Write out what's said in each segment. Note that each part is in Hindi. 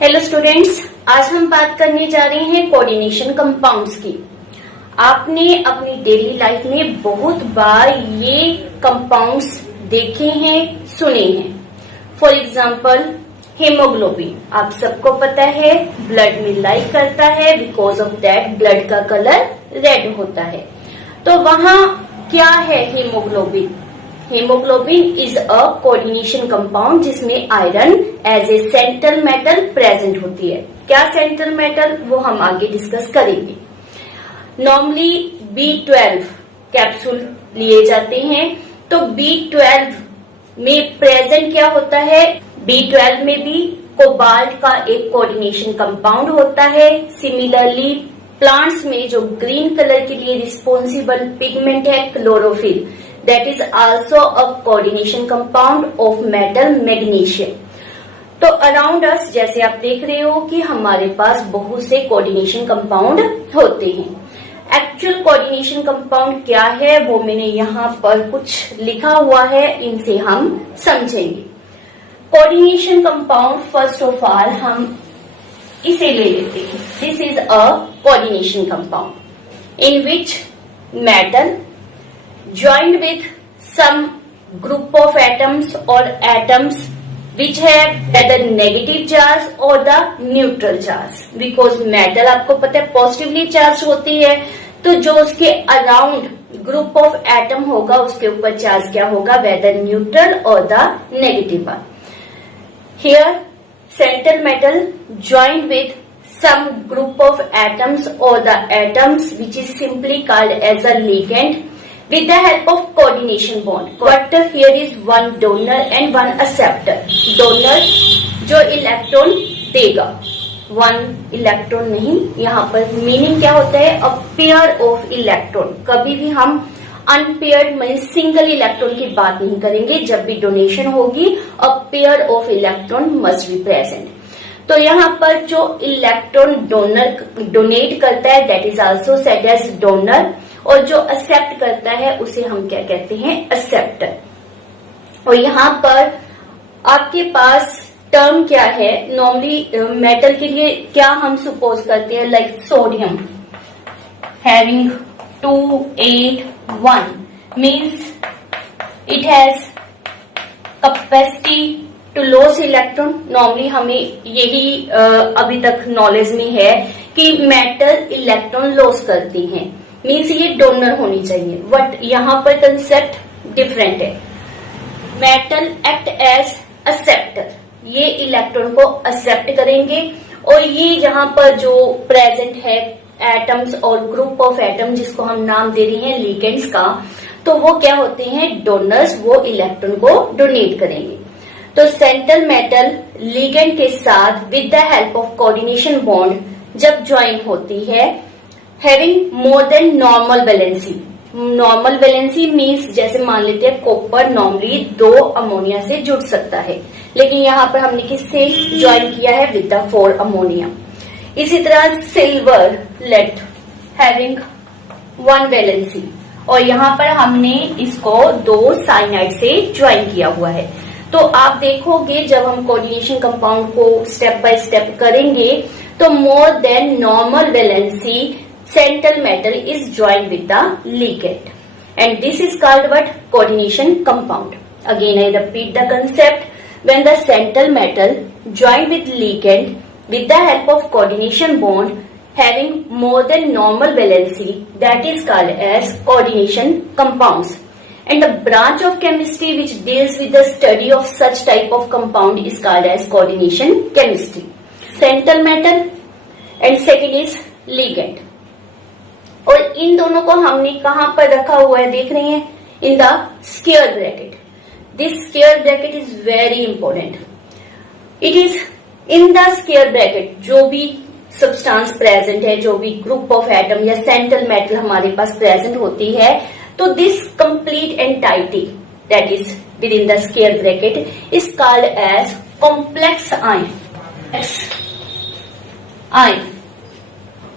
हेलो स्टूडेंट्स, आज हम बात करने जा रहे हैं कोऑर्डिनेशन कंपाउंड्स की। आपने अपनी डेली लाइफ में बहुत बार ये कंपाउंड्स देखे हैं, सुने हैं। फॉर एग्जांपल हेमोग्लोबिन, आप सबको पता है ब्लड में लाइक करता है, बिकॉज ऑफ दैट ब्लड का कलर रेड होता है। तो वहां क्या है haemoglobin? Haemoglobin is a coordination compound जिसमें iron as a central metal present होती है। क्या सेंट्रल मेटल, वो हम आगे डिस्कस करेंगे। नॉर्मली B12 कैप्सूल लिए जाते हैं, तो B12 में प्रेजेंट क्या होता है? B12 में भी कोबाल्ट का एक कोऑर्डिनेशन कंपाउंड होता है। सिमिलरली प्लांट्स में जो ग्रीन कलर के लिए रिस्पॉन्सिबल पिगमेंट है chlorophyll, that is also a coordination compound of metal magnesium। तो अराउंड अस जैसे आप देख रहे हो कि हमारे पास बहुत से कोऑर्डिनेशन कंपाउंड होते हैं। एक्चुअल कोऑर्डिनेशन कंपाउंड क्या है वो मैंने यहाँ पर कुछ लिखा हुआ है, इनसे हम समझेंगे। Coordination compound first of all हम इसे ले लेते हैं। This is a coordination compound in which metal joined with some group of atoms or atoms which have either negative charge or the neutral charge, because metal आपको पता है पॉजिटिवली चार्ज होती है, तो जो उसके अराउंड ग्रुप ऑफ एटम होगा उसके ऊपर चार्ज क्या होगा? वेदर न्यूट्रल और the negative one. Here central metal joined with some group of atoms or the atoms which is simply called as a ligand with the help of coordination bond, but here is one donor and one acceptor। donor जो इलेक्ट्रॉन देगा, वन इलेक्ट्रॉन नहीं, यहाँ पर मीनिंग क्या होता है? अ पेयर ऑफ इलेक्ट्रॉन। कभी भी हम अनपेयर्ड मीन सिंगल इलेक्ट्रॉन की बात नहीं करेंगे। जब भी डोनेशन होगी a pair of electron must be present. तो यहाँ पर जो इलेक्ट्रॉन डोनर डोनेट करता है that is also said as donor, और जो एक्सेप्ट करता है उसे हम क्या कहते हैं? एक्सेप्टर। और यहाँ पर आपके पास टर्म क्या है? नॉर्मली मेटल के लिए क्या हम सपोज करते हैं? Like sodium having 281 means it has capacity to loss electron. Normally हमें यही अभी तक नॉलेज में है कि मेटल इलेक्ट्रॉन लॉस करती हैं, मीन्स ये डोनर होनी चाहिए। बट यहाँ पर कंसेप्ट डिफरेंट है। मेटल एक्ट एज एक्सेप्टर, ये इलेक्ट्रॉन को एक्सेप्ट करेंगे, और ये यहाँ पर जो प्रेजेंट है एटम्स और ग्रुप ऑफ एटम जिसको हम नाम दे रहे हैं लिगेंड्स का, तो वो क्या होते हैं? डोनर्स, वो इलेक्ट्रॉन को डोनेट करेंगे। तो सेंट्रल मेटल लिगेंड के साथ with the help of coordination bond जब ज्वाइन होती है, having more than normal valency. Normal valency means जैसे मान लेते हैं कॉपर नॉर्मली 2 अमोनिया से जुड़ सकता है, लेकिन यहाँ पर हमने किससे ज्वाइन किया है? With the 4 ammonia. इसी तरह सिल्वर लेड हैविंग 1 वैलेंसी, और यहाँ पर हमने इसको 2 साइनाइड से ज्वाइन किया हुआ है। तो आप देखोगे जब हम कोऑर्डिनेशन कंपाउंड को स्टेप बाय स्टेप करेंगे तो more than normal valency central metal is joined with the ligand, and this is called what? Coordination compound. Again I repeat the concept. When the central metal joined with ligand with the help of coordination bond having more than normal valency, that is called as coordination compounds. And the branch of chemistry which deals with the study of such type of compound is called as coordination chemistry. Central metal and second is ligand. और इन दोनों को हमने कहां पर रखा हुआ है देख रहे हैं? In the square bracket. This square bracket is very important. It is in the square bracket जो भी सब्सटेंस प्रेजेंट है, जो भी ग्रुप ऑफ एटम या सेंट्रल मेटल हमारे पास प्रेजेंट होती है, तो this complete entity that is within the square bracket is called as complex ion.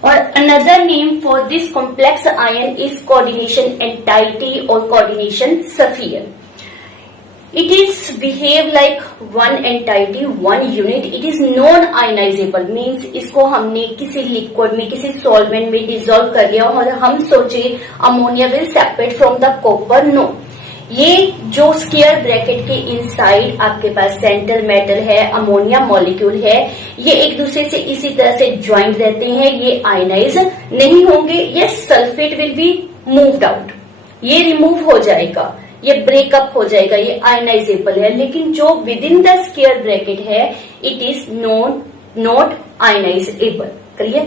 और another name for this complex ion is coordination entity or coordination sphere। It is behave like one entity, one unit. It is non-ionizable, means इसको हमने किसी लिक्विड में, किसी सॉल्वेंट में डिसॉल्व कर लिया और हम सोचे ammonia will separate from the copper. No, ये जो स्क्वायर ब्रैकेट के इनसाइड आपके पास सेंट्रल मेटल है, अमोनिया मॉलिक्यूल है, ये एक दूसरे से इसी तरह से ज्वाइंट रहते हैं. ये आयनाइज नहीं होंगे. ये sulphate will be moved out, ये रिमूव हो जाएगा, ये ब्रेकअप हो जाएगा, ये आयनाइजेबल है. लेकिन जो within the square bracket है, it is not ionisable. Clear?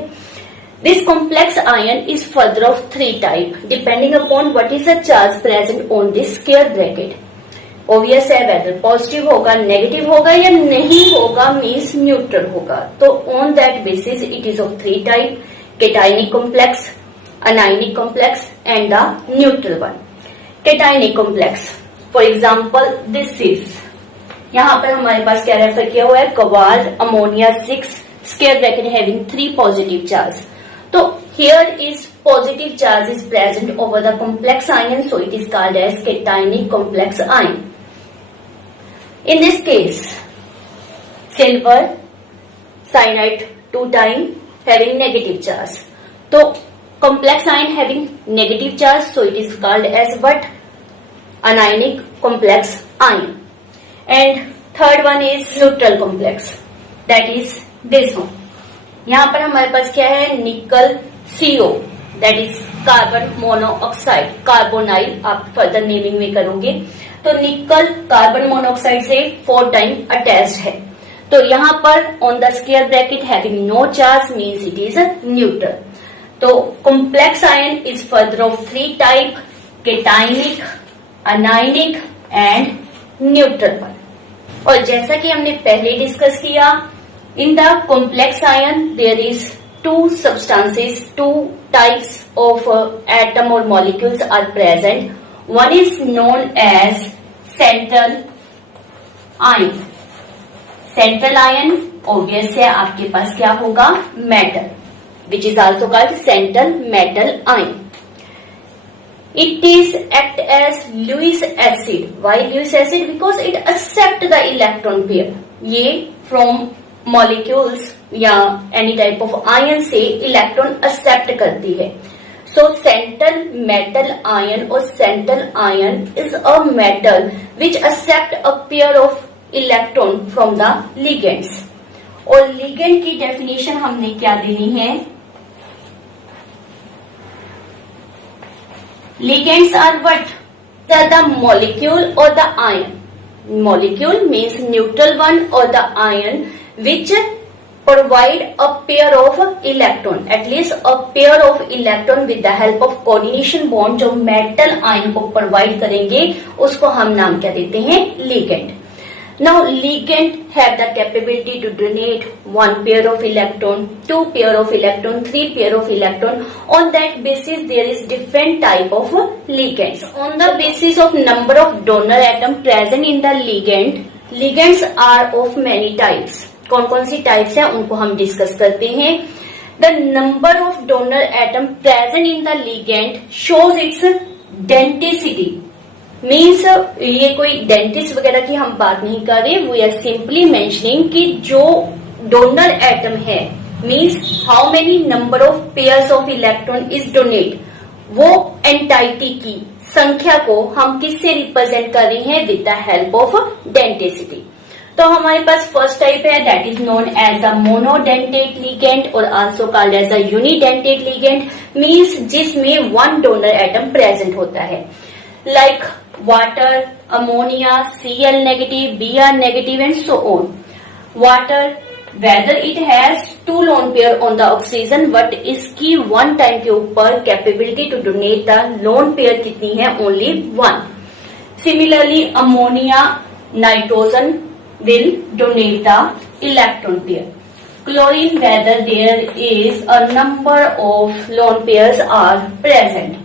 This complex ion is further of 3 type depending upon what is the charge present on this square bracket. Obvious है, वेदर पॉजिटिव होगा, नेगेटिव होगा या नहीं होगा, मीन्स न्यूट्रल होगा. तो on that basis it is of 3 type: cationic complex, anionic complex and the neutral one. Cationic complex, for example this is, यहाँ पर हमारे पास क्या रेफर किया हुआ है, cobalt ammonia 6 square bracket having 3 positive charge. तो here is positive charge is present over the complex ion, so it is called as cationic complex ion. In this case silver cyanide 2 time having negative charge. तो complex ion having negative charge, so it is called as what? Anionic complex ion. And third one is neutral complex, that is this one. यहाँ पर हमारे पास क्या है, निकल CO, that is carbon monoxide, carbonyl आप फर्दर नेमिंग में करोगे. तो निकल कार्बन मोनोऑक्साइड से 4 टाइम अटैच्ड है. तो यहाँ पर on the square bracket having no charge means it is neutral. तो complex ion is further of 3 type: cationic, anionic and neutral one. और जैसा कि हमने पहले डिस्कस किया, in the complex ion there is 2 substances, 2 types of atom or molecules are present. One is known as central ion. Central ion obvious है, आपके पास क्या होगा, metal, which is also called central metal ion. It is act as Lewis acid. Why Lewis acid? Because it accept the electron pair. ये from molecules या any type of ion से इलेक्ट्रॉन accept करती है. So central metal ion or central ion is a metal which accept a pair of electron from the ligands. और ligand की definition हमने क्या देनी है? Ligands are what? The molecule or the ion. Molecule means neutral one or the ion which provide a pair of electron, at least a pair of electron with the help of coordination bond. जो metal ion को provide करेंगे उसको हम नाम क्या देते हैं, ligand. Now ligand have the capability to donate 1 pair of electron, 2 pair of electron, 3 pair of electron. On that basis there is different type of ligands. On the basis of number of donor atom present in the ligand, ligands are of many types. कौन कौन सी टाइप्स हैं उनको हम डिस्कस करते हैं. The number of donor atom present in the ligand shows its denticity. Means ये कोई डेंटिस्ट वगैरह की हम बात नहीं कर रहे, वी आर सिंपली मेंशनिंग कि जो डोनर एटम है, means how many number of pairs of electron is donate, वो एंटाइटी की संख्या को हम किससे रिप्रेजेंट कर रहे हैं, with the help of denticity. तो हमारे पास फर्स्ट टाइप है, that is known as the monodentate ligand और also called as the unidentate ligand. Means जिसमें 1 डोनर एटम प्रेजेंट होता है, like water, ammonia, Cl negative, Br negative and so on. Water, whether it has 2 lone pair on the oxygen, but इसकी 1 टाइम के ऊपर capability to donate the lone pair कितनी है, only 1. Similarly, ammonia, nitrogen will donate the electron pair. Chlorine, whether there is a number of lone pairs are present.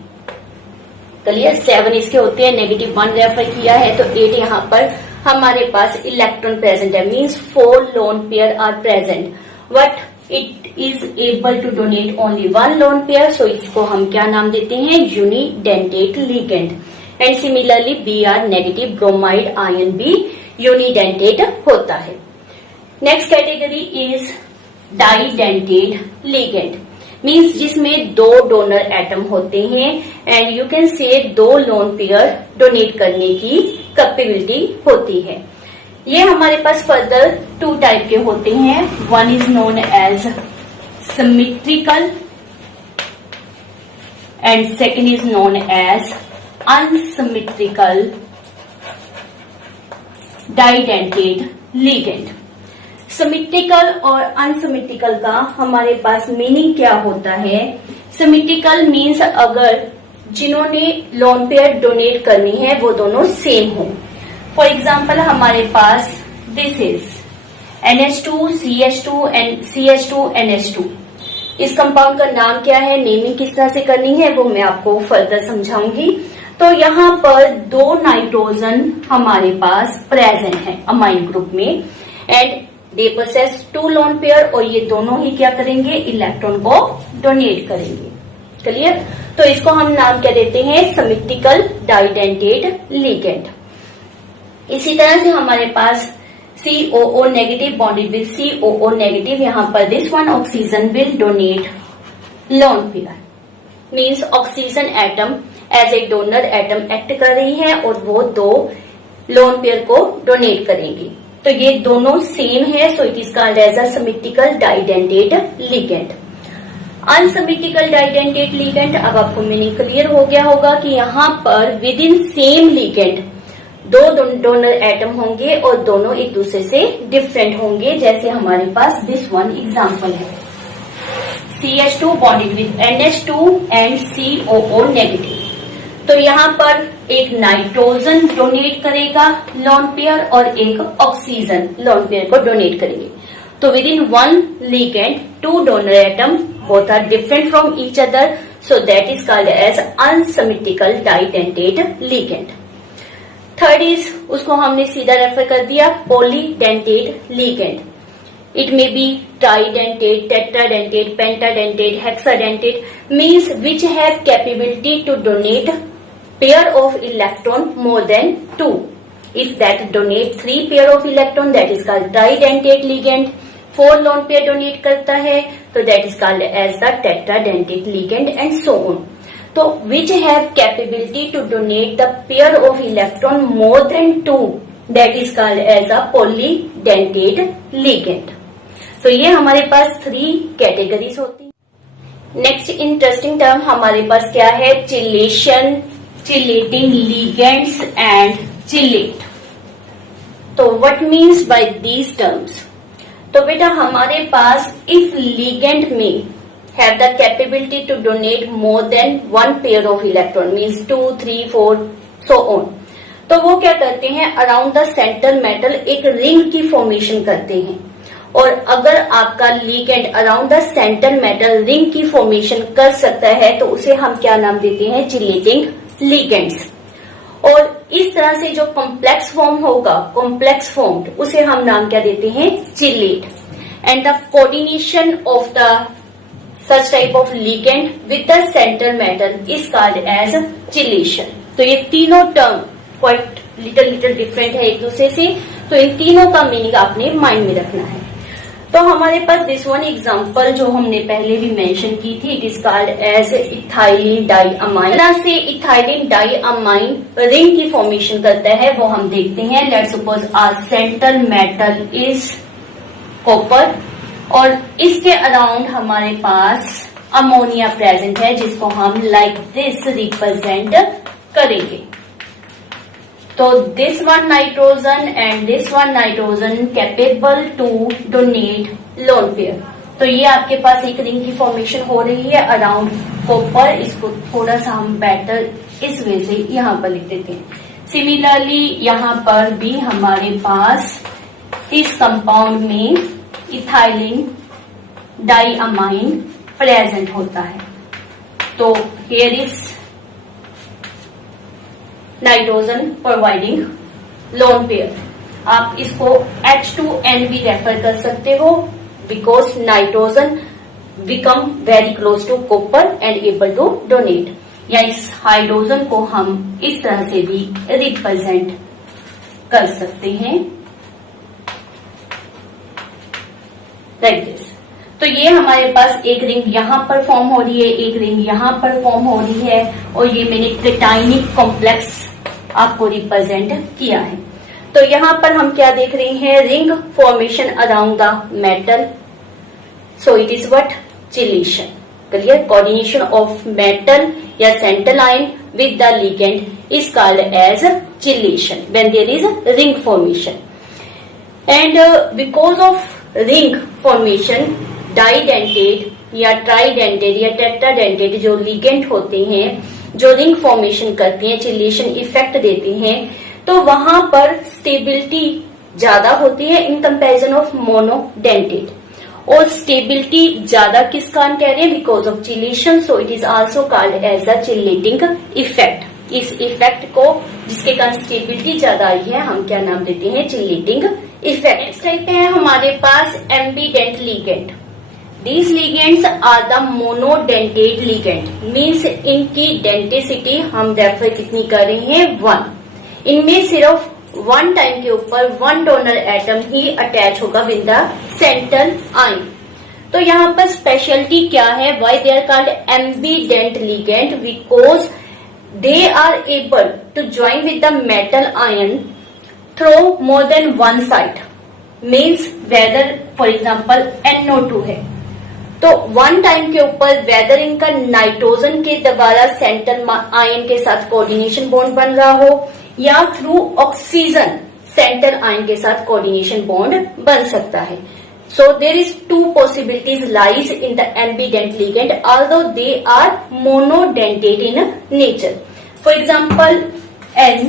चलिए 7 इसके होते हैं, -1 रेफर किया है, तो 8 यहाँ पर हमारे पास इलेक्ट्रॉन प्रेजेंट है, means 4 lone pair are present, but it is able to donate only 1 lone pair, so इसको हम क्या नाम देते हैं, unidentate ligand. And similarly Br negative bromide ion भी यूनिडेंटेट होता है। Next category is didentate ligand, means जिसमें दो डोनर एटम होते हैं एंड यू कैन से दो लोन पेयर डोनेट करने की कैपेबिलिटी होती है। ये हमारे पास फर्दर टू टाइप के होते हैं। One is known as symmetrical and second is known as unsymmetrical didentate ligand. Symmetrical और अनसिमेट्रिकल का हमारे पास मीनिंग क्या होता है? सिमेट्रिकल मीन्स अगर जिन्होंने लोन पेयर डोनेट करनी है वो दोनों सेम हो। फॉर एग्जाम्पल हमारे पास this is NH2 CH2 and CH2 NH2। इस कंपाउंड का नाम क्या है, नेमिंग किस तरह से करनी है वो मैं आपको फर्दर समझाऊंगी। तो यहाँ पर दो नाइट्रोजन हमारे पास प्रेजेंट है अमाइन ग्रुप में and they possess two lone pair और ये दोनों ही क्या करेंगे, इलेक्ट्रॉन को डोनेट करेंगे। क्लियर? तो इसको हम नाम क्या देते हैं, सिमेट्रिकल डाइडेंटेट लिगेंड। इसी तरह से हमारे पास COO negative bonded with COO negative, यहाँ पर this one oxygen will donate lone pair, means oxygen atom as a donor atom act कर रही है और वो दो लोन पेयर को डोनेट करेंगी। तो ये दोनों सेम है, so it is called as a symmetrical didentate ligand. Unsymmetrical didentate ligand, अब आपको मीनिंग क्लियर हो गया होगा कि यहाँ पर विद इन सेम लिगेंड दो डोनर एटम होंगे और दोनों एक दूसरे से डिफरेंट होंगे। जैसे हमारे पास दिस वन एग्जांपल है, CH2 bonded with NH2 and COO negative. तो यहाँ पर एक नाइट्रोजन डोनेट करेगा लोन पेयर और एक ऑक्सीजन लोन पेयर को डोनेट करेंगे। तो within one ligand two donor atom both are different from each other, so that is called as unsymmetrical didentate ligand. Third is, उसको हमने सीधा रेफर कर दिया, polydentate ligand. It may be tridentate, tetradentate, pentadentate, hexadentate, means which have capability to donate pair of electron more than 2. If that donate 3 pair of electron, that is called tridentate ligand. 4 lone pair donate करता है तो that is called as the tetradentate ligand and so on. तो which have capability to donate the pair of electron more than 2, that is called as a polydentate ligand. तो ये हमारे पास 3 कैटेगरीज होती हैं। नेक्स्ट इंटरेस्टिंग टर्म हमारे पास क्या है, chelation, chelating ligands and chelate. तो what means by these terms? तो बेटा हमारे पास इफ लिगेंड में have the capability to donate more than 1 pair of electron, means 2, 3, 4 so on, तो वो क्या करते हैं, अराउंड द सेंटर मेटल एक रिंग की फॉर्मेशन करते हैं। और अगर आपका ligand around the centre metal ring की फॉर्मेशन कर सकता है तो उसे हम क्या नाम देते हैं, चिलेटिंग लिगेंड्स। और इस तरह से जो कॉम्प्लेक्स फॉर्म होगा, कॉम्प्लेक्स फॉर्म्ड, उसे हम नाम क्या देते हैं, chelate. And the coordination of the such type of ligand with the centre metal is called as chelation. तो ये तीनों टर्म क्वाइट लिटिल डिफरेंट है एक दूसरे से, तो इन तीनों का मीनिंग आपने माइंड में रखना है। तो हमारे पास दिस वन एग्जांपल जो हमने पहले भी मेंशन की थी, it is called as ethylene diamine. तरह से इथाइलिन डाइअमाइन रिंग की फॉर्मेशन करता है वो हम देखते हैं। Let's suppose our central metal is copper और इसके अराउंड हमारे पास अमोनिया प्रेजेंट है जिसको हम लाइक दिस रिप्रेजेंट करेंगे। तो this one nitrogen and this one nitrogen capable to donate lone pair. तो ये आपके पास एक रिंग की फॉर्मेशन हो रही है अराउंड कॉपर। इसको थोड़ा सा हम बेटर इस वे से यहाँ पर लिख देते हैं। सिमिलरली यहाँ पर भी हमारे पास इस कंपाउंड में इथाइलिन डाइअमाइन प्रेजेंट होता है। तो here is nitrogen providing lone pair. आप इसको H2N भी रेफर कर सकते हो because nitrogen become very close to copper and able to donate. या इस हाइड्रोजन को हम इस तरह से भी रिप्रेजेंट कर सकते हैं, लाइक दिस। तो ये हमारे पास एक रिंग यहां पर फॉर्म हो रही है, एक रिंग यहां पर फॉर्म हो रही है, और ये मैंने ट्रिटाइनिक कॉम्प्लेक्स आपको रिप्रेजेंट किया है। तो यहाँ पर हम क्या देख रहे हैं, ring formation around the metal, so it is what, chelation. Clear, coordination of metal या central ion with the ligand is called as chelation when there is ring formation. And because of ring formation, didentate या ट्राइडेंटेट या टेट्राडेंटेट जो लिगेंड होते हैं, जो रिंग फॉर्मेशन करते हैं, चिलेशन इफेक्ट देते हैं, तो वहां पर स्टेबिलिटी ज्यादा होती है इन कंपैरिजन ऑफ मोनोडेंटेट। और स्टेबिलिटी ज्यादा किस कारण कह रहे हैं, because of chelation, so it is also called as a chelating effect. इस इफेक्ट को, जिसके कारण स्टेबिलिटी ज्यादा आई है, हम क्या नाम देते हैं, चिलेटिंग इफेक्ट। नेक्स्ट टाइप है हमारे पास ambident ligand. These ligands are the monodentate ligand, means इनकी डेंटिसिटी हम रेफर कितनी कर रहे हैं, 1। इनमें सिर्फ 1 टाइम के ऊपर 1 डोनर एटम ही अटैच होगा विद द सेंट्रल आयन। तो यहाँ पर स्पेशलिटी क्या है, why they are called ambident ligand, because they are able to join with the metal ion through more than 1 side, means whether for example NO2 है, तो 1 टाइम के ऊपर वेदर इनका नाइट्रोजन के द्वारा सेंट्रल आयन के साथ कोऑर्डिनेशन बॉन्ड बन रहा हो, या थ्रू ऑक्सीजन सेंट्रल आयन के साथ कोऑर्डिनेशन बॉन्ड बन सकता है। So there is 2 possibilities lies in the ambident ligand, although they are monodentate in nature. For example N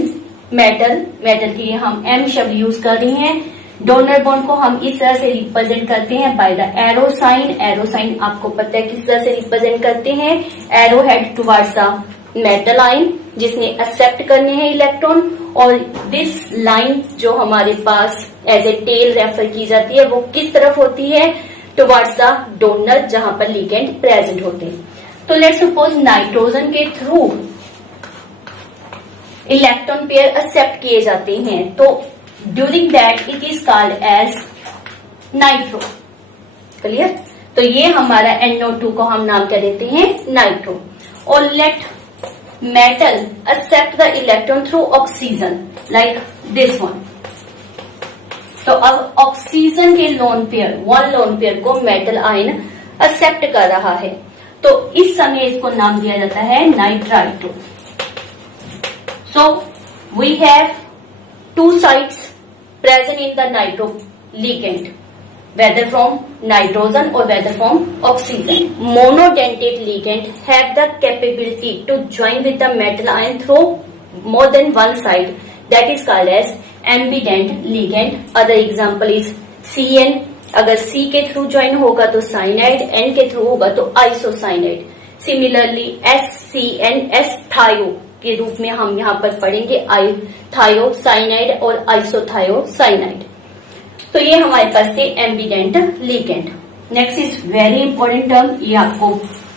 metal के लिए हम M शब्द यूज कर रहे हैं। डोनर बॉन्ड को हम इस तरह से रिप्रेजेंट करते हैं by the arrow sign. Arrow sign आपको पता है किस तरह से रिप्रेजेंट करते हैं, arrow head towards the metal ion जिसने एक्सेप्ट करने हैं इलेक्ट्रॉन, और दिस लाइन जो हमारे पास एज ए टेल रेफर की जाती है वो किस तरफ होती है, टुवर्ड्स द डोनर जहां पर लिगेंड प्रेजेंट होते हैं। तो लेट्स सपोज नाइट्रोजन के थ्रू इलेक्ट्रॉन पेयर एक्सेप्ट किए जाते हैं, तो during that it is called as nitro. Clear, तो ये हमारा NO2 को हम नाम क्या देते हैं, नाइट्रो। और let metal accept the electron through oxygen like this one. तो अब ऑक्सीजन के लोन पेयर, 1 लोन पेयर को मेटल आयन एक्सेप्ट कर रहा है, तो इस समय इसको नाम दिया जाता है nitrito. So we have 2 sites present in the nitro ligand, whether from nitrogen or whether from oxygen. Monodentate ligand have the capability to join with the metal ion through more than 1 side. That is called as ambident ligand. Other example is CN. अगर C के थ्रू ज्वाइन होगा तो साइनाइड, N के थ्रू होगा तो आइसोसाइनाइड। सिमिलरली SCN, S थायो के रूप में हम यहाँ पर पढ़ेंगे थायोसाइनाइड और आइसोथायोसाइनाइड। तो ये हमारे पास थे ambident ligand. Next is very important term, ये आपको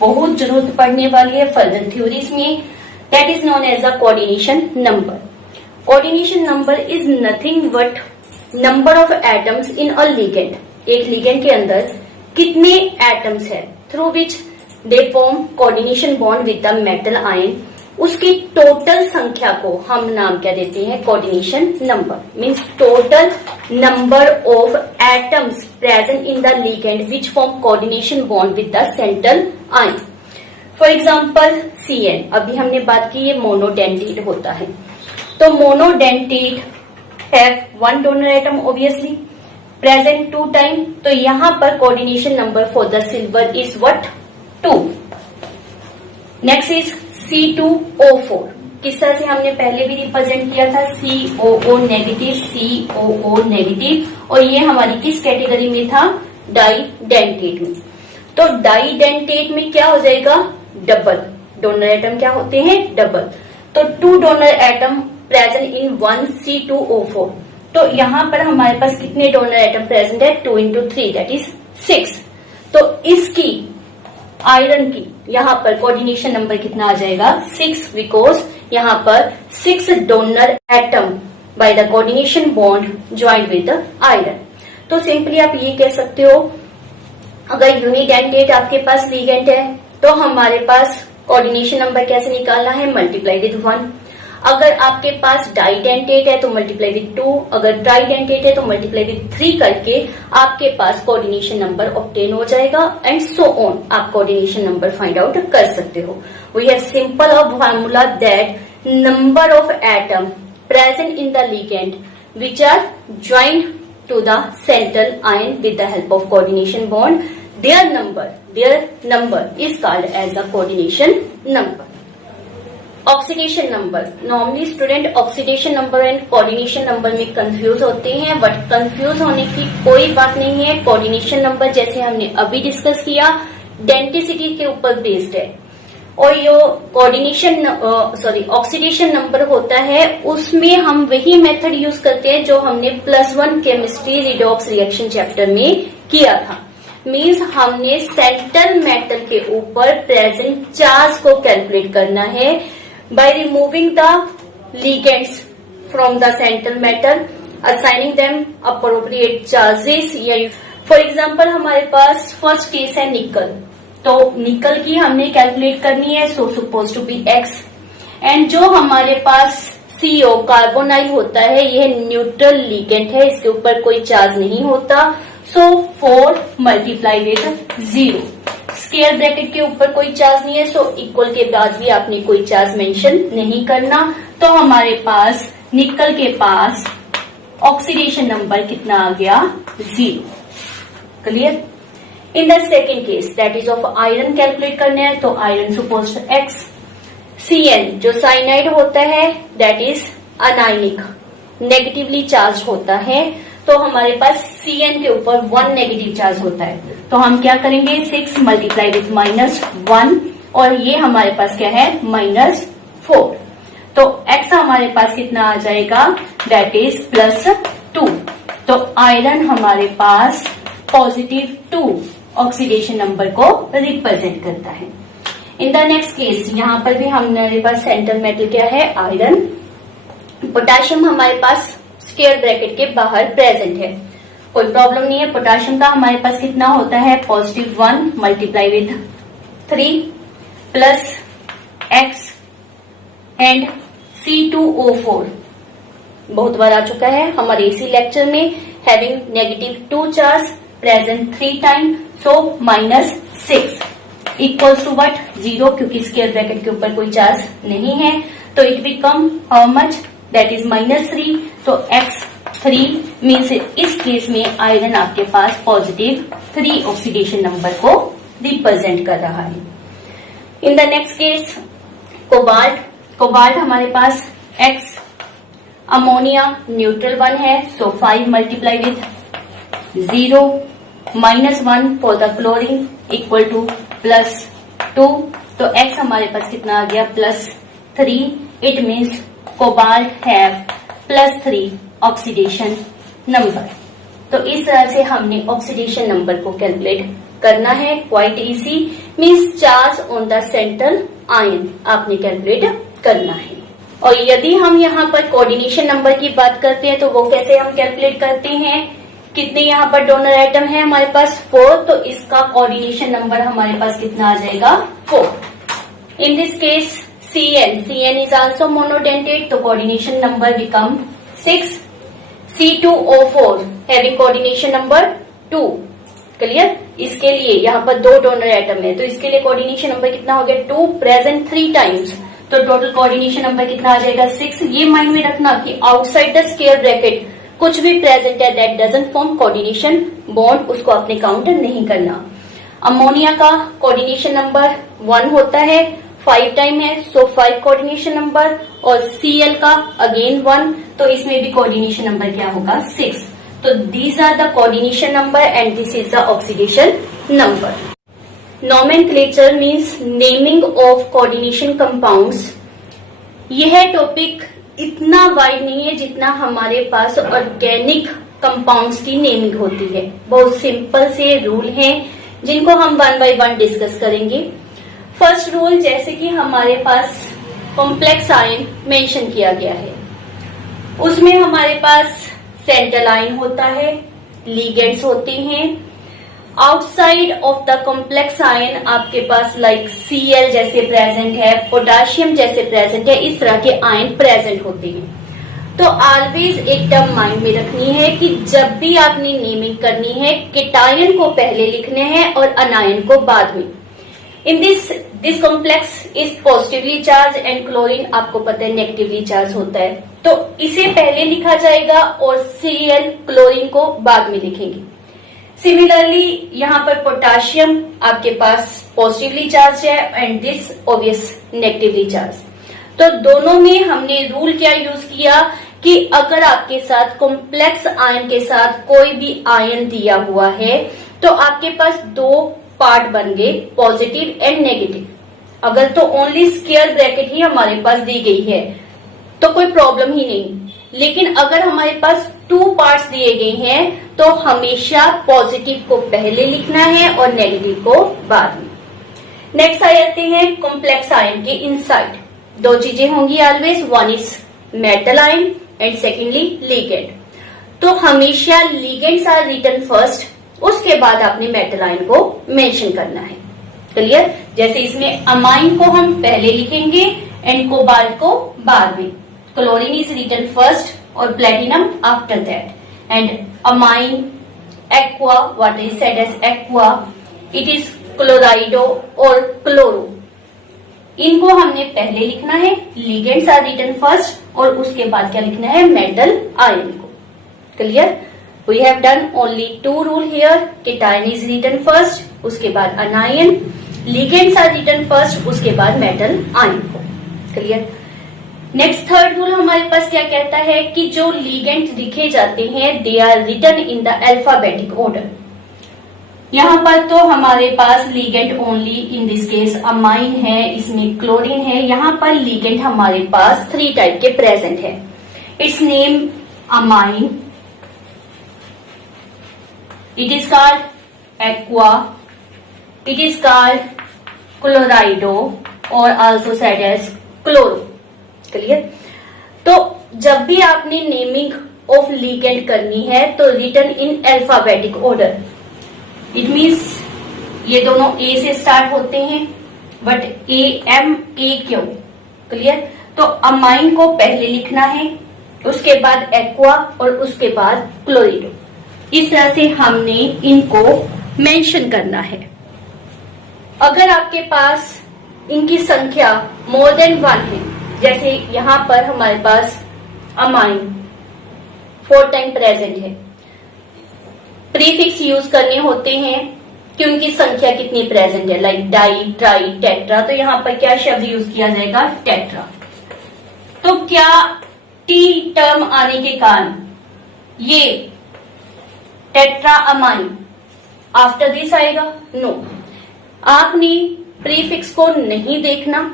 बहुत जरूरत पड़ने वाली है फर्दर थ्योरीज में, that is known as a coordination number. Coordination number is nothing but number of atoms in a ligand. एक लिगेंड के अंदर कितने एटम्स है through which they form coordination bond with the metal ion, उसकी टोटल संख्या को हम नाम क्या देते हैं, coordination number. Means total number of atoms present in the ligand which form coordination bond with the central ion. For example CN, अभी हमने बात की ये मोनोडेंटेट होता है, तो monodentate have 1 donor atom obviously present 2 time, तो यहां पर coordination number for the silver is what, 2। Next is C2O4, किस तरह से हमने पहले भी रिप्रेजेंट किया था, COO नेगेटिव, COO नेगेटिव, और ये हमारी किस कैटेगरी में था, डाइडेंटेट में। तो डाइडेंटेट में क्या हो जाएगा, डबल डोनर एटम क्या होते हैं, डबल। तो 2 डोनर एटम प्रेजेंट इन 1 C2O4, तो यहां पर हमारे पास कितने डोनर एटम प्रेजेंट है, 2 into 3 दैट इज 6। तो इसकी आयरन की यहाँ पर कोऑर्डिनेशन नंबर कितना आ जाएगा 6, बिकॉज यहाँ पर 6 donor atom by the coordination bond joint with iron. तो सिंपली आप ये कह सकते हो, अगर यूनिडेंटेट आपके पास लिगेंड है तो हमारे पास कोऑर्डिनेशन नंबर कैसे निकालना है, मल्टीप्लाई विद 1। अगर आपके पास डाइडेंटेट है तो मल्टीप्लाई विद 2, अगर ट्राइडेंटेट है तो मल्टीप्लाई विद 3 करके आपके पास कोऑर्डिनेशन नंबर ऑब्टेन हो जाएगा एंड सो ऑन। आप कोऑर्डिनेशन नंबर फाइंड आउट कर सकते हो। We have simple a formula that number of atom present in the ligand which are joined to the central ion with the help of coordination bond, their number is called as a coordination number. Oxidation number, normally student oxidation number and coordination number में कंफ्यूज होते हैं, बट कंफ्यूज होने की कोई बात नहीं है। कोऑर्डिनेशन नंबर जैसे हमने अभी डिस्कस किया डेंसिटी के ऊपर बेस्ड है, और यो कोऑर्डिनेशन ऑक्सीडेशन नंबर होता है उसमें हम वही मेथड यूज करते हैं जो हमने +1 केमिस्ट्री रिडॉक्स रिएक्शन चैप्टर में किया था। मीन्स हमने सेंट्रल मेटल के ऊपर प्रेजेंट चार्ज को कैलकुलेट करना है by removing the ligands from the central metal, assigning them appropriate charges। For example हमारे पास फर्स्ट केस है निकल, तो निकल की हमने कैलकुलेट करनी है, so suppose to be x। And जो हमारे पास CO कार्बोनाइल होता है यह न्यूट्रल लिगेंड है, इसके ऊपर कोई चार्ज नहीं होता, सो 4 मल्टीप्लाई विद 0। स्क्वायर ब्रैकेट के ऊपर कोई चार्ज नहीं है, सो इक्वल के बाद भी आपने कोई चार्ज मेंशन नहीं करना। तो हमारे पास निकल के पास ऑक्सीडेशन नंबर कितना आ गया 0। Clear. In the second case that is of iron calculate करना है, तो आयरन सपोज x। Cn जो साइनाइड होता है that is anionic, negatively charge होता है, तो हमारे पास Cn के ऊपर 1 नेगेटिव चार्ज होता है, तो हम क्या करेंगे 6 मल्टीप्लाई विथ -1, और ये हमारे पास क्या है -4। तो x हमारे पास कितना आ जाएगा दैट इज +2। तो आयरन हमारे पास +2 ऑक्सीडेशन नंबर को रिप्रेजेंट करता है। इन द नेक्स्ट केस यहाँ पर भी हमारे पास सेंट्रल मेटल क्या है आयरन। पोटेशियम हमारे पास स्क्वायर ब्रैकेट के बाहर प्रेजेंट है, कोई प्रॉब्लम नहीं है। पोटेशियम का हमारे पास कितना होता है +1 multiply with 3 plus x and C2O4 बहुत बार आ चुका है हमारे इसी लेक्चर में। Having -2 charge present 3 time, so -6 equals to what 0, क्योंकि स्क्वायर ब्रैकेट के ऊपर कोई चार्ज नहीं है, तो it become how much that is -3। तो x3 मीन्स इस केस में आयरन आपके पास +3 ऑक्सीडेशन नंबर को रिप्रेजेंट कर रहा है। In the next case cobalt, cobalt हमारे पास x। अमोनिया न्यूट्रल 1 है, so 5 multiply with 0 -1 for the chlorine equal to +2। तो x हमारे पास कितना आ गया +3। It means cobalt have +3 oxidation number. तो इस तरह से हमने ऑक्सीडेशन नंबर को कैलकुलेट करना है, quite easy. Means charge on the central ion आपने कैलकुलेट करना है। और यदि हम यहाँ पर कोऑर्डिनेशन नंबर की बात करते हैं तो वो कैसे हम कैलकुलेट करते हैं, कितने यहाँ पर डोनर एटम है हमारे पास 4, तो इसका कोऑर्डिनेशन नंबर हमारे पास कितना आ जाएगा 4। इन this case Cn is also monodentate, तो coordination number become 6. C2O4 having coordination number 2. Clear. इसके लिए यहाँ पर 2 डोनर एटम है, तो इसके लिए कोऑर्डिनेशन नंबर कितना हो गया 2 प्रेजेंट 3 टाइम्स, तो टोटल कोऑर्डिनेशन नंबर कितना आ जाएगा 6। ये माइंड में रखना कि आउटसाइड द स्क्वायर ब्रैकेट कुछ भी प्रेजेंट है that doesn't form coordination bond, उसको आपने काउंट नहीं करना। अमोनिया का कोऑर्डिनेशन नंबर 1 होता है, 5 टाइम है, सो 5 कोऑर्डिनेशन नंबर, और Cl का अगेन 1, तो इसमें भी कोऑर्डिनेशन नंबर क्या होगा 6। तो these are the coordination number and this is the oxidation number. Nomenclature means naming of coordination compounds. यह टॉपिक इतना वाइड नहीं है जितना हमारे पास ऑर्गेनिक कंपाउंड्स की नेमिंग होती है। बहुत सिंपल से रूल हैं जिनको हम 1 बाय 1 डिस्कस करेंगे। फर्स्ट रूल, जैसे कि हमारे पास कॉम्प्लेक्स आयन मेंशन किया गया है, उसमें हमारे पास सेंट्रल आयन होता है, लिगेंड्स होते हैं। Outside of the complex ion आपके पास लाइक Cl जैसे प्रेजेंट है, पोटाशियम जैसे प्रेजेंट है, इस तरह के आयन प्रेजेंट होते हैं। तो ऑलवेज एक टर्म माइंड में रखनी है कि जब भी आपने नेमिंग करनी है, केटायन को पहले लिखने हैं और अनायन को बाद में। In this complex is positively charge and chlorine आपको पता है नेगेटिवली चार्ज होता है, तो इसे पहले लिखा जाएगा और Cl क्लोरीन को बाद में लिखेंगे। सिमिलरली यहाँ पर पोटाशियम आपके पास पॉजिटिवली चार्ज है and this obvious negatively charge. तो दोनों में हमने रूल क्या यूज किया कि अगर आपके साथ कॉम्प्लेक्स आयन के साथ कोई भी आयन दिया हुआ है तो आपके पास दो पार्ट बन गए, पॉजिटिव एंड नेगेटिव। अगर तो ओनली स्क्वायर ब्रैकेट ही हमारे पास दी गई है तो कोई प्रॉब्लम ही नहीं, लेकिन अगर हमारे पास टू पार्ट्स दिए गए हैं तो हमेशा पॉजिटिव को पहले लिखना है और नेगेटिव को बाद में। नेक्स्ट आ जाते हैं कॉम्प्लेक्स आयन के इनसाइड। दो चीजें होंगी always, one is metal ion and secondly ligand. तो हमेशा लिगेंड्स आर रिटन फर्स्ट, उसके बाद आपने मेटल आयन को मेंशन करना है। क्लियर? जैसे इसमें अमाइन को हम पहले लिखेंगे एंड कोबाल्ट को बाद में। क्लोरीन इज रिटन फर्स्ट और platinum after that and amine aqua, what is said as aqua, it is chlorido और क्लोरो। इनको हमने पहले लिखना है, लिगेंड्स आर रिटन फर्स्ट और उसके बाद क्या लिखना है, मेटल आयन को। Clear? We have done only two rule here, cation is written first, उसके बाद anion, ligands are written first, उसके बाद मेटल आयन को। क्लियर? नेक्स्ट थर्ड रूल हमारे पास क्या कहता है कि जो लिगेंड लिखे जाते हैं they are written in the alphabetic order. यहाँ पर तो हमारे पास ligand only in this case amine है, इसमें क्लोरीन है। यहाँ पर लिगेंड हमारे पास थ्री टाइप के प्रेजेंट है। It's name amine, it is called aqua, it is called chlorido और also said as chloro. Clear? तो जब भी आपने नेमिंग ऑफ लिगेंड करनी है तो written in alphabetic order. It means ये दोनों ए से स्टार्ट होते हैं, बट AMAQ। क्लियर? तो अमाइन को पहले लिखना है, उसके बाद एक्वा और उसके बाद क्लोरिडो। इस तरह से हमने इनको मेंशन करना है। अगर आपके पास इनकी संख्या मोर देन 1 है, जैसे यहाँ पर हमारे पास अमाइन 4 टाइम प्रेजेंट है, प्रीफिक्स यूज करने होते हैं कि उनकी संख्या कितनी प्रेजेंट है, लाइक डाई, ट्राई, टेट्रा। तो यहाँ पर क्या शब्द यूज किया जाएगा, टेट्रा। तो क्या टी टर्म आने के कारण ये टेट्रा अमाइन आफ्टर दिस आएगा? नो, आपने प्रीफिक्स को नहीं देखना।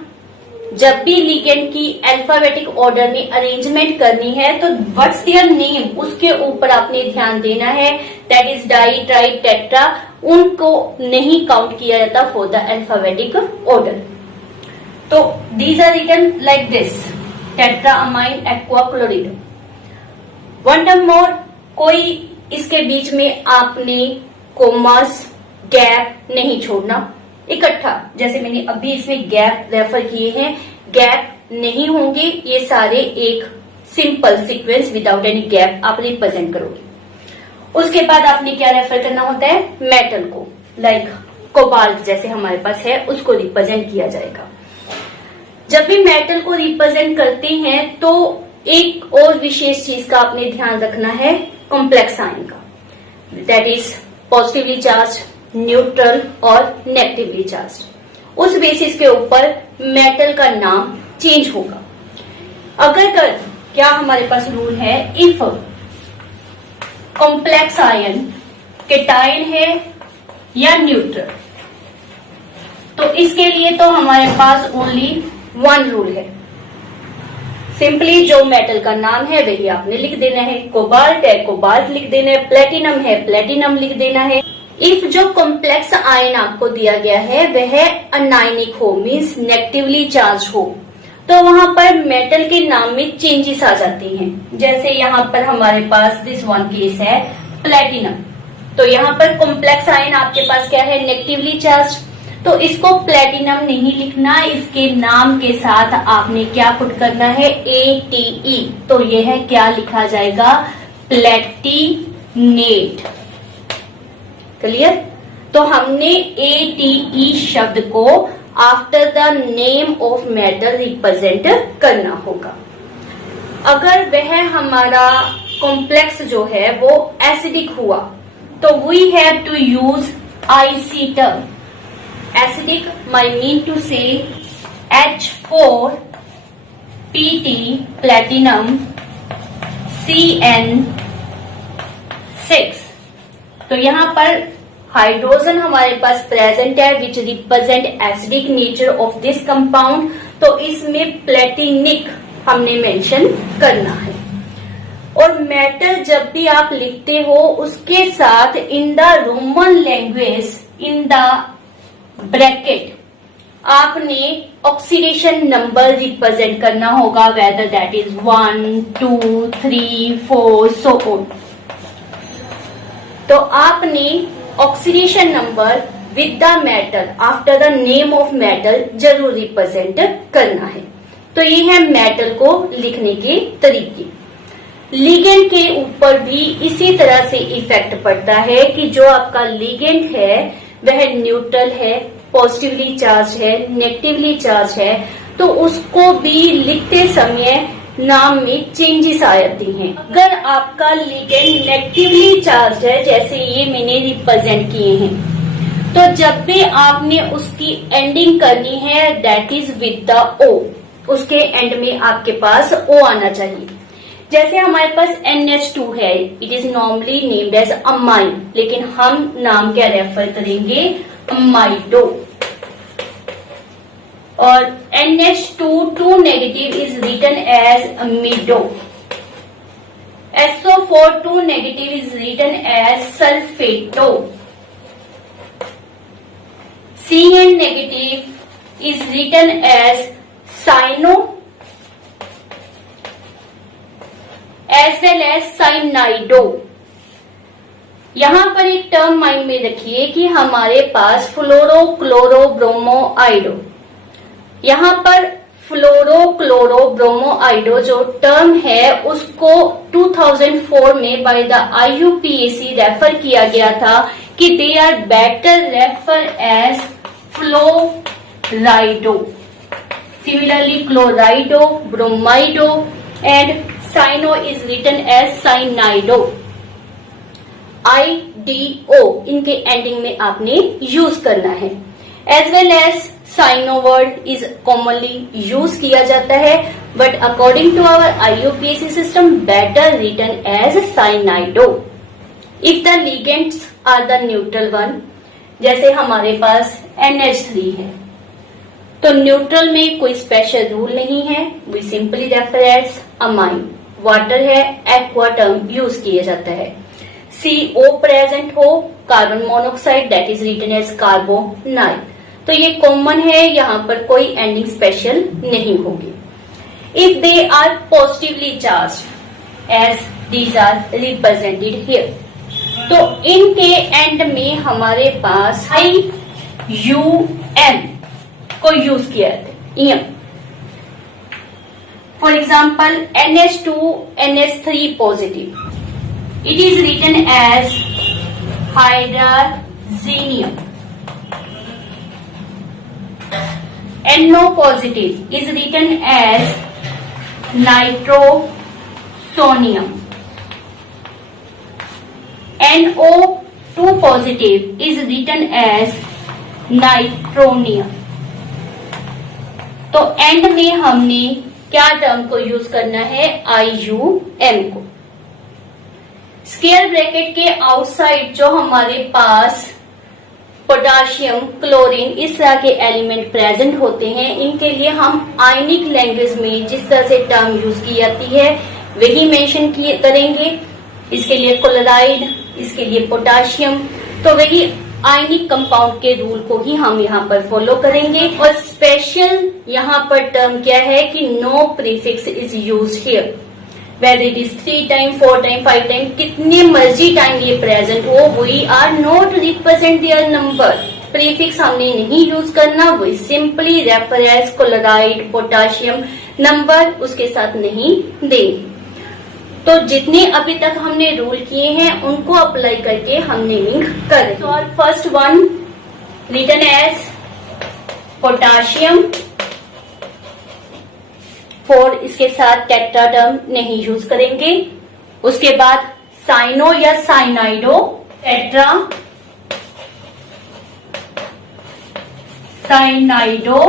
जब भी लिगेंड की अल्फाबेटिक ऑर्डर में अरेंजमेंट करनी है तो व्हाट्स देयर नेम, उसके ऊपर आपने ध्यान देना है। That is di, tri, tetra, उनको नहीं काउंट किया जाता फॉर द अल्फाबेटिक ऑर्डर। तो these are written like this, tetra amine aqua chlorido. One term more, कोई इसके बीच में आपने कोमास, गैप नहीं छोड़ना इकट्ठा। जैसे मैंने अभी इसमें गैप रेफर किए हैं, गैप नहीं होंगे, ये सारे एक simple sequence without any gap आप रिप्रेजेंट करोगे। उसके बाद आपने क्या रेफर करना होता है, मेटल को, लाइक कोबाल्ट जैसे हमारे पास है उसको रिप्रेजेंट किया जाएगा। जब भी मेटल को रिप्रेजेंट करते हैं तो एक और विशेष चीज का आपने ध्यान रखना है, कॉम्प्लेक्स आयन का, that is positively charge, neutral और नेगेटिवली चार्ज। उस बेसिस के ऊपर मेटल का नाम चेंज होगा। अगर क्या हमारे पास रूल है, इफ कॉम्प्लेक्स आयन केटायन है या न्यूट्रल, तो इसके लिए तो हमारे पास ओनली 1 रूल है। सिंपली जो मेटल का नाम है वही आपने लिख देना है। कोबाल्ट है, कोबाल्ट लिख देना है। प्लेटिनम है, प्लेटिनम लिख देना है। इफ जो कॉम्प्लेक्स आयन आपको दिया गया है वह अनायनिक हो, मीन्स नेगेटिवली चार्ज हो, तो वहां पर मेटल के नाम में चेंजेस आ जाती हैं। जैसे यहाँ पर हमारे पास दिस वन केस है प्लेटिनम, तो यहाँ पर कॉम्प्लेक्स आयन आपके पास क्या है, नेगेटिवली चार्ज, तो इसको प्लेटिनम नहीं लिखना, इसके नाम के साथ आपने क्या पुट करना है, ATE, तो यह क्या लिखा जाएगा, प्लेटिनेट। क्लियर? तो हमने ATE शब्द को after the name of metal represent करना होगा। अगर वह हमारा कॉम्प्लेक्स जो है वो एसिडिक हुआ तो we have to use IC term. Acidic my mean to say H4 PT platinum CN6। तो यहाँ पर हाइड्रोजन हमारे पास प्रेजेंट है which represent acidic nature of this compound, तो इसमें प्लेटिनिक हमने मेंशन करना है। और मेटल जब भी आप लिखते हो उसके साथ in the Roman language in the bracket आपने ऑक्सीडेशन नंबर रिप्रेजेंट करना होगा, whether that is 1 2 3 4 so on. तो आपने oxidation number with the metal after the name of metal जरूर रिप्रेजेंट करना है। तो ये है मेटल को लिखने के तरीके। लिगेंड के ऊपर भी इसी तरह से इफेक्ट पड़ता है कि जो आपका लिगेंड है वह न्यूट्रल है, पॉजिटिवली चार्ज है, नेगेटिवली चार्ज है, तो उसको भी लिखते समय नाम में चेंजेस आ जाती हैं। अगर आपका लिगेंड नेगेटिवली चार्ज है, जैसे ये मैंने रिप्रेजेंट किए हैं, तो जब भी आपने उसकी एंडिंग करनी है that is with the O, उसके एंड में आपके पास O आना चाहिए। जैसे हमारे पास NH2 है, it is normally named as amine, लेकिन हम नाम क्या रेफर करेंगे, अमाइडो। और NH2 2 negative is written as amido. SO4 2 negative is written as sulphato. CN negative is written as cyano as well as cyanido. यहां पर एक टर्म माइंड में रखिए कि हमारे पास फ्लोरो क्लोरो ब्रोमो आइडो, यहां पर फ्लोरो क्लोरो ब्रोमो आइडो जो टर्म है उसको 2004 में बाय द IUPAC रेफर किया गया था कि they are better refer as fluorido. Similarly chlorido, bromido and cyano is written as cyanido. IDO इनके एंडिंग में आपने यूज करना है। As well as cyano word is commonly use किया जाता है, but according to our IUPAC system better written as cyanido. If the ligands are the neutral one, जैसे हमारे पास NH3 है, तो न्यूट्रल में कोई स्पेशल रूल नहीं है, we simply refer as amine. Water है, एक्वा टर्म यूज किया जाता है। CO प्रेजेंट हो, carbon monoxide that is written as carbonyl, तो ये कॉमन है, यहाँ पर कोई एंडिंग स्पेशल नहीं होगी। If they are positively charge as these are represented here, तो इनके एंड में हमारे पास IUM को यूज किया जाता है। For example NH2 NH3 positive, it is written as hydrazinium. NO positive is written as nitrosonium. NO2 positive is written as nitronium. तो एंड में हमने क्या टर्म को यूज करना है, IUM को। स्क्वायर ब्रैकेट के आउटसाइड जो हमारे पास पोटाशियम, क्लोरीन इस तरह के एलिमेंट प्रेजेंट होते हैं, इनके लिए हम आयनिक लैंग्वेज में जिस तरह से टर्म यूज की जाती है वही मेंशन करेंगे। इसके लिए क्लोराइड, इसके लिए पोटाशियम, तो वही आयनिक कंपाउंड के रूल को ही हम यहाँ पर फॉलो करेंगे। और स्पेशल यहाँ पर टर्म क्या है कि no prefix is used here, whether it is 3 time, 4 time, 5 time, कितने मर्जी टाइम ये प्रेजेंट हो, we are not represent their number। Prefix हमने नहीं यूज करना, वो simply refer as chloride, potassium, number उसके साथ नहीं देंगे। तो जितने अभी तक हमने रूल किए हैं उनको अप्लाई करके हम नेमिंग करें। तो first one written as potassium, four इसके साथ टेट्रा टर्म नहीं यूज करेंगे। उसके बाद साइनो या साइनाइडो, टेट्रा साइनाइडो।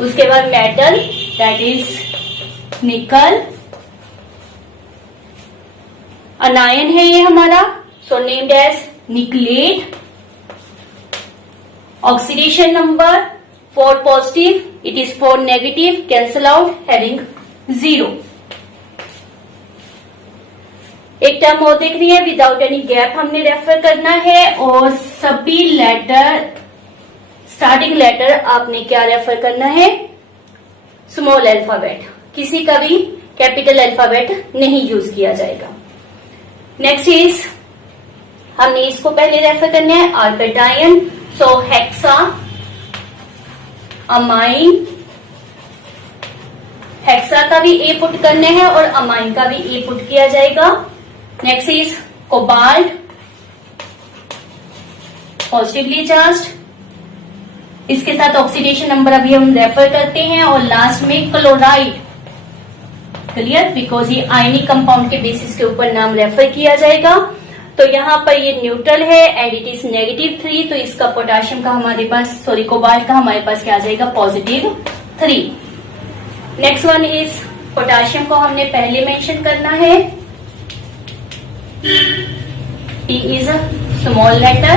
उसके बाद मेटल दैट इज निकल, अनायन है ये हमारा, so named as nickelate. Oxidation number 4 positive, it is 4 negative, cancel out, having 0। एक टर्म और देख रही है, विदाउट एनी गैप हमने रेफर करना है और सभी लेटर, स्टार्टिंग लेटर आपने क्या रेफर करना है, स्मॉल अल्फाबेट, किसी का भी कैपिटल अल्फाबेट नहीं यूज किया जाएगा। नेक्स्ट इज, हमने इसको पहले रेफर करना है आर्केटायन, सो हेक्सा अमाइन, हेक्सा का भी ए पुट करने हैं और अमाइन का भी ए पुट किया जाएगा। Next is cobalt, positively charged, इसके साथ ऑक्सीडेशन नंबर अभी हम रेफर करते हैं। और लास्ट में क्लोराइड, क्लियर, बिकॉज ये आयनिक कंपाउंड के बेसिस के ऊपर नाम रेफर किया जाएगा। तो यहाँ पर ये न्यूट्रल है एंड इट इज -3, तो इसका पोटाशियम का हमारे पास, सॉरी कोबाल्ट का हमारे पास क्या आ जाएगा, +3। नेक्स्ट वन इज, पोटाशियम को हमने पहले मेंशन करना है, P is small letter.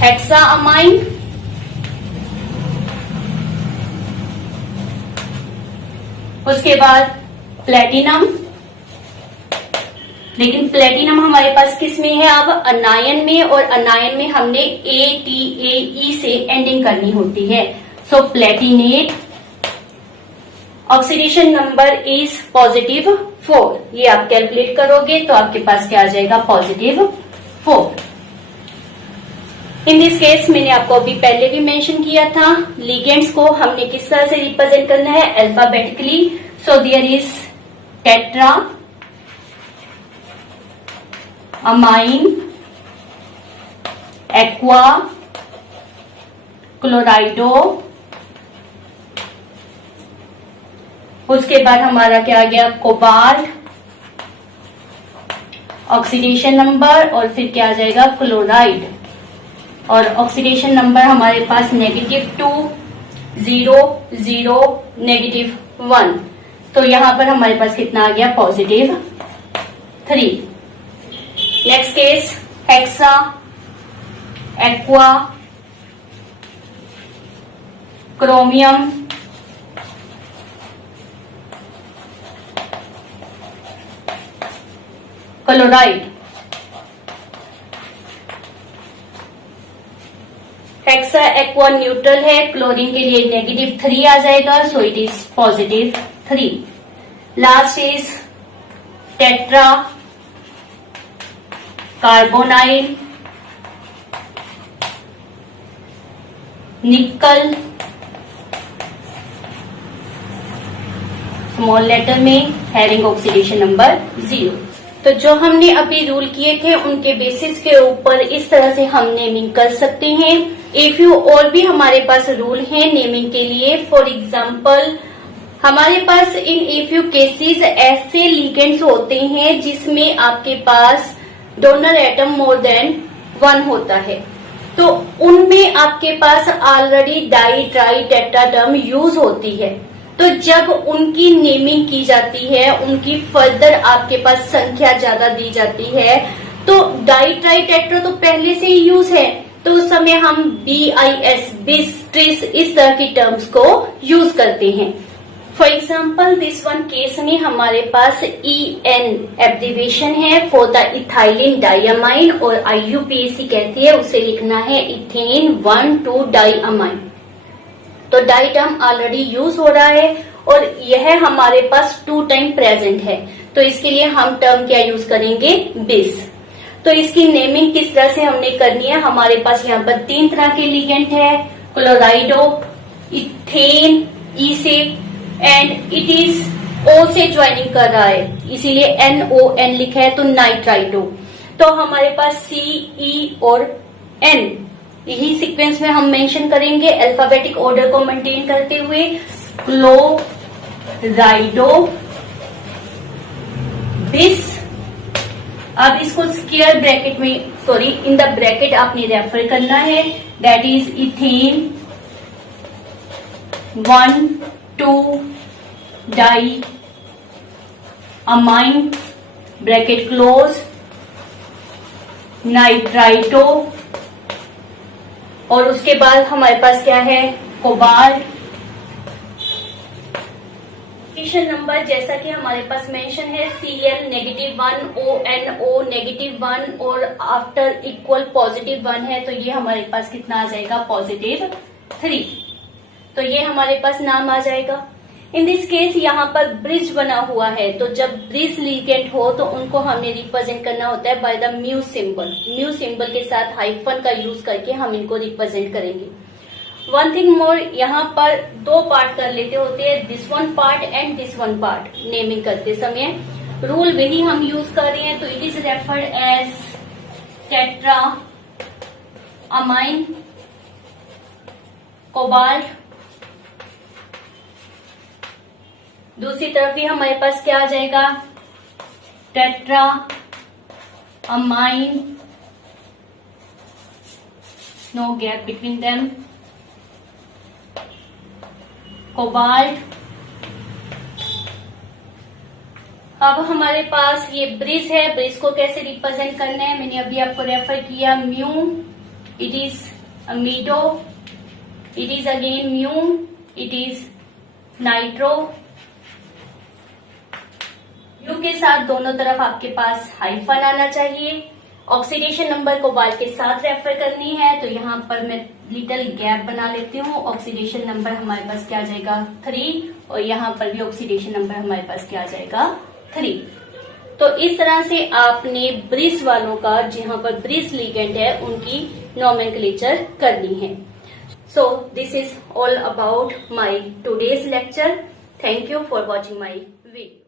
Hexa amine, उसके बाद प्लेटिनम, लेकिन प्लेटिनम हमारे पास किस में है, अब अनायन में, और अनायन में हमने ATAE से एंडिंग करनी होती है, सो प्लेटिनेट। ऑक्सीडेशन नंबर इज +4, ये आप कैलकुलेट करोगे तो आपके पास क्या आ जाएगा, +4। इन दिस केस मैंने आपको अभी पहले भी मेंशन किया था, लिगेंड्स को हमने किस तरह से रिप्रेजेंट करना है, alphabetically, so there is tetra amine, aqua, chlorido, उसके बाद हमारा क्या आ गया, कोबाल्ट, ऑक्सीडेशन नंबर, और फिर क्या आ जाएगा, क्लोराइड। और ऑक्सीडेशन नंबर हमारे पास -2, 0, 0, -1, तो यहां पर हमारे पास कितना आ गया, +3। Next case, hexa, aqua, chromium, chloride. Hexa aqua neutral है, क्लोरीन के लिए -3 आ जाएगा, सो it is +3। Last is tetra carbonyl, निकल, स्मॉल लेटर में, हैविंग ऑक्सीडेशन नंबर 0। तो जो हमने अभी रूल किए थे उनके बेसिस के ऊपर इस तरह से हम नेमिंग कर सकते हैं। एक फ्यू और भी हमारे पास रूल हैं नेमिंग के लिए। फॉर एग्जाम्पल, हमारे पास इन ए फ्यू केसेस ऐसे लिगेंड्स होते हैं जिसमें आपके पास डोनर एटम मोर देन 1 होता है, तो उनमें आपके पास already di tri tetra term use होती है। तो जब उनकी नेमिंग की जाती है, उनकी फर्दर आपके पास संख्या ज्यादा दी जाती है, तो डाई ट्राई टेट्रा तो पहले से ही यूज है, तो उस समय हम BIS, बिस, ट्रिस, इस तरह की टर्म्स को यूज करते हैं। For example this one case में हमारे पास EN एब्रीवेशन है फॉर द इथाइलिन डाइअमाइन और IUPAC कहती है उसे लिखना है इथेन 1,2-डाइअमाइन। तो डाई टर्म ऑलरेडी यूज हो रहा है और यह हमारे पास 2 टाइम प्रेजेंट है, तो इसके लिए हम टर्म क्या यूज करेंगे, बिस। तो इसकी नेमिंग किस तरह से हमने करनी है, हमारे पास यहाँ पर 3 तरह के लिगेंड है, क्लोराइडो, इथेन, ई से, एंड इट इज O से ज्वाइनिंग कर रहा है इसीलिए NON लिखा है, तो नाइट्राइडो। तो हमारे पास C, E और N यही सीक्वेंस में हम मेंशन करेंगे अल्फाबेटिक ऑर्डर को मेंटेन करते हुए। क्लोराइडो, बिस। अब इसको स्क्वायर ब्रैकेट में, सॉरी इन द ब्रैकेट आपने रेफर करना है, that is ethane one two diamine, bracket close, nitrido, और उसके बाद हमारे पास क्या है, कोबाल्ट। नंबर जैसा कि हमारे पास मेंशन है Cl -1, ONO -1 और आफ्टर इक्वल +1 है, तो ये हमारे पास कितना आ जाएगा, +3। तो ये हमारे पास नाम आ जाएगा। इन दिस केस यहाँ पर ब्रिज बना हुआ है, तो जब ब्रिज लिगेंड हो तो उनको हमने रिप्रेजेंट करना होता है by the mu symbol. Mu symbol के साथ हाइफन का यूज करके हम इनको रिप्रेजेंट करेंगे। वन थिंग मोर, यहाँ पर 2 पार्ट कर लेते होते हैं, this one part and this one part naming करते समय। रूल वही हम यूज कर रहे हैं, तो it is referred as tetra amine cobalt. दूसरी तरफ भी हमारे पास क्या आ जाएगा, tetra amine, no gap between them, cobalt. अब हमारे पास ये ब्रिज है, ब्रिज को कैसे रिप्रेजेंट करना है मैंने अभी आपको रेफर किया, mu, it is amido, it is again mu, it is nitro. Mu के साथ दोनों तरफ आपके पास हाइफन आना चाहिए। ऑक्सीडेशन नंबर कोबाल्ट के साथ रेफर करनी है, तो यहाँ पर मैं लिटिल गैप बना लेती हूँ। ऑक्सीडेशन नंबर हमारे पास क्या आ जाएगा, 3, और यहाँ पर भी ऑक्सीडेशन नंबर हमारे पास क्या आ जाएगा, 3। तो इस तरह से आपने ब्रिज वालों का, जहाँ पर ब्रिज लिगेंड है, उनकी नोमेनक्लेचर करनी है। So this is all about my today's lecture. Thank you for watching my video.